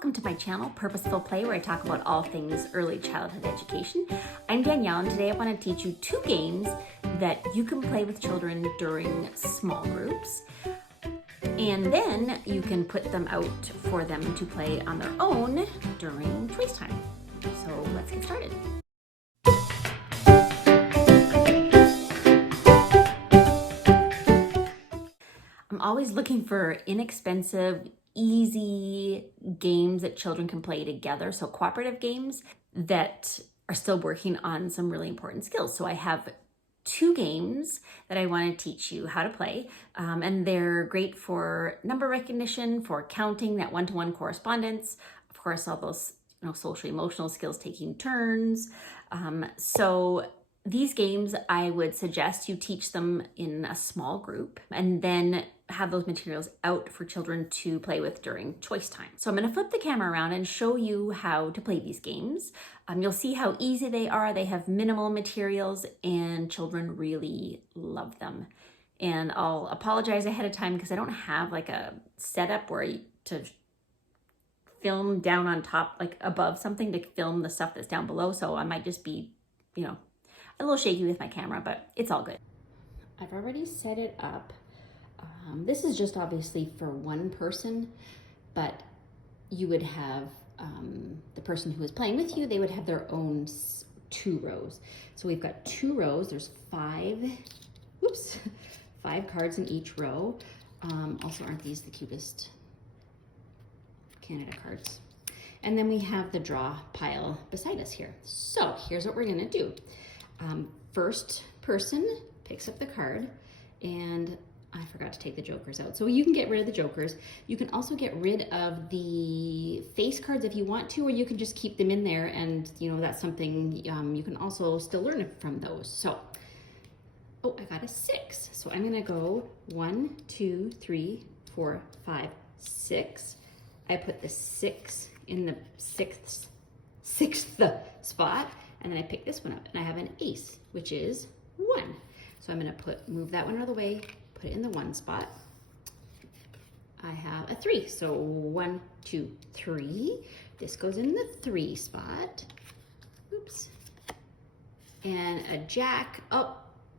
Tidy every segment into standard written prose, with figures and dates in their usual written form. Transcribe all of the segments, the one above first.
Welcome to my channel, Purposeful Play, where I talk about all things early childhood education. I'm Danielle, and today I want to teach you 2 games that you can play with children during small groups. And then you can put them out for them to play on their own during choice time. So let's get started. I'm always looking for inexpensive, easy games that children can play together. So cooperative games that are still working on some really important skills. So I have 2 games that I want to teach you how to play. And they're great for number recognition, for counting, that one-to-one correspondence, of course, all those social emotional skills, taking turns. So these games, I would suggest you teach them in a small group and then have those materials out for children to play with during choice time. So I'm going to flip the camera around and show you how to play these games. You'll see how easy they are. They have minimal materials and children really love them. And I'll apologize ahead of time because I don't have like a setup to film down on top, like above something to film the stuff that's down below. So I might just be, a little shaky with my camera, but it's all good. I've already set it up. This is just obviously for one person, but you would have the person who is playing with you, they would have their own 2 rows. So we've got 2 rows, there's 5 cards in each row. Also, aren't these the cutest Canada cards? And then we have the draw pile beside us here. So here's what we're gonna do. First person picks up the card, and I forgot to take the jokers out. So you can get rid of the jokers. You can also get rid of the face cards if you want to, or you can just keep them in there, and that's something you can also still learn from those. So, I got a 6. So I'm gonna go 1, 2, 3, 4, 5, 6. I put the 6 in the sixth spot, and then I pick this one up, and I have an ace, which is 1. So I'm gonna move that one out of the way, put it in the 1 spot. I have a 3, so 1, 2, 3. This goes in the 3 spot. Oops. And a jack,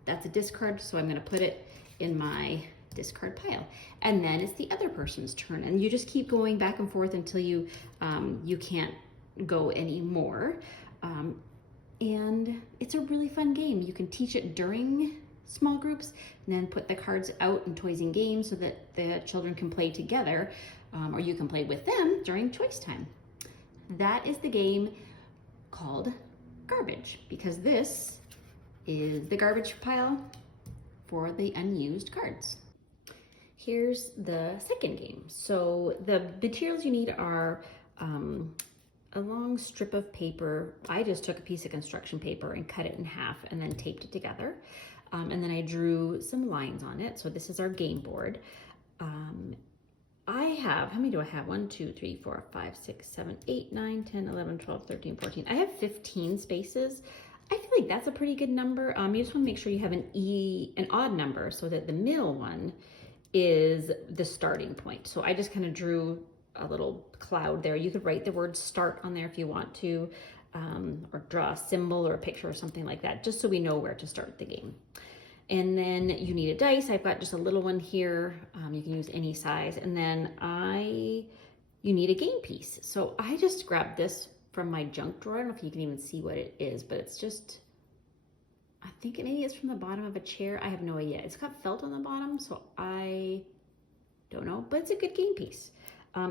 that's a discard, so I'm gonna put it in my discard pile. And then it's the other person's turn, and you just keep going back and forth until you can't go anymore. And it's a really fun game. You can teach it during small groups and then put the cards out in toys and games so that the children can play together, or you can play with them during choice time. That is the game called Garbage, because this is the garbage pile for the unused cards. Here's the second game. So the materials you need are a long strip of paper. I just took a piece of construction paper and cut it in half and then taped it together. And then I drew some lines on it. So this is our game board. I have, how many do I have? 1, 2, 3, 4, 5, 6, 7, 8, 9, 10, 11, 12, 13, 14. I have 15 spaces. I feel like that's a pretty good number. You just want to make sure you have an odd number so that the middle one is the starting point. So I just kind of drew a little cloud there. You could write the word start on there if you want to, or draw a symbol or a picture or something like that, just so we know where to start the game. And then you need a dice. I've got just a little one here. You can use any size. And then you need a game piece. So I just grabbed this from my junk drawer. I don't know if you can even see what it is, but it's just, I think maybe it's from the bottom of a chair. I have no idea. It's got felt on the bottom, so I don't know, but it's a good game piece.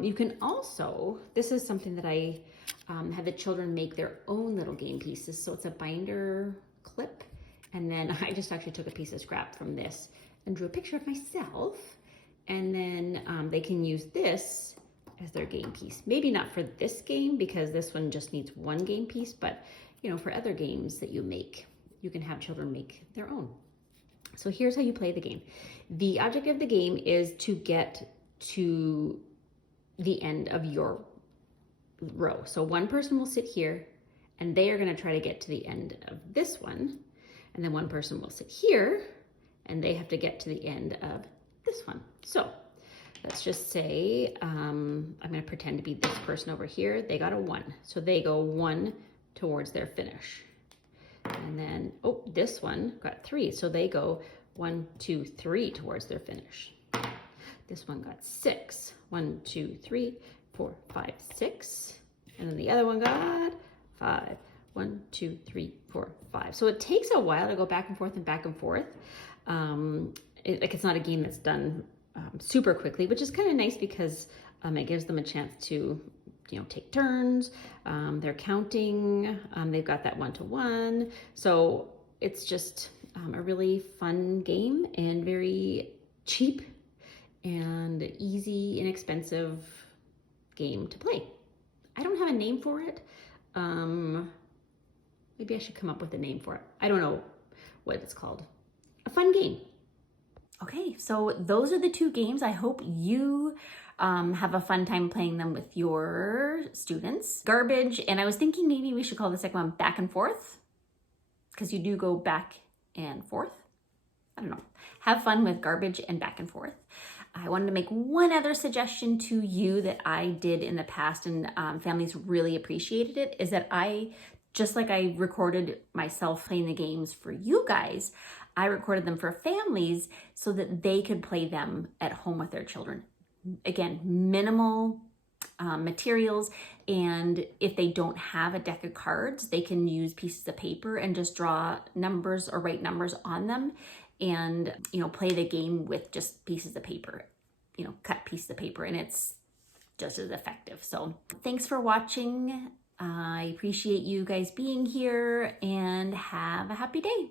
You can also, this is something that I had the children make their own little game pieces. So it's a binder clip. And then I just actually took a piece of scrap from this and drew a picture of myself. And then they can use this as their game piece. Maybe not for this game because this one just needs 1 game piece, but for other games that you make, you can have children make their own. So here's how you play the game. The object of the game is to get to the end of your row. So one person will sit here and they are going to try to get to the end of this one. And then one person will sit here and they have to get to the end of this one. So let's just say, I'm going to pretend to be this person over here. They got a 1. So they go 1 towards their finish. And then, oh, this one got 3. So they go 1, 2, 3 towards their finish. This one got 6. 1, 2, 3, 4, 5, 6. And then the other one got 5. 1, 2, 3, 4, 5. So it takes a while to go back and forth and back and forth. It's not a game that's done super quickly, which is kind of nice because it gives them a chance to, take turns. They're counting. They've got that 1-to-1. So it's just a really fun game and very cheap and easy, inexpensive game to play. I don't have a name for it. Maybe I should come up with a name for it. I don't know what it's called. A fun game. Okay, so those are the 2 games. I hope you have a fun time playing them with your students. Garbage, and I was thinking maybe we should call the second one back and forth, because you do go back and forth. I don't know. Have fun with garbage and back and forth. I wanted to make one other suggestion to you that I did in the past, and families really appreciated it, is that just like I recorded myself playing the games for you guys, I recorded them for families so that they could play them at home with their children. Again, minimal materials, and if they don't have a deck of cards, they can use pieces of paper and just draw numbers or write numbers on them and, play the game with just pieces of paper, cut pieces of paper, and it's just as effective. So thanks for watching. I appreciate you guys being here, and have a happy day.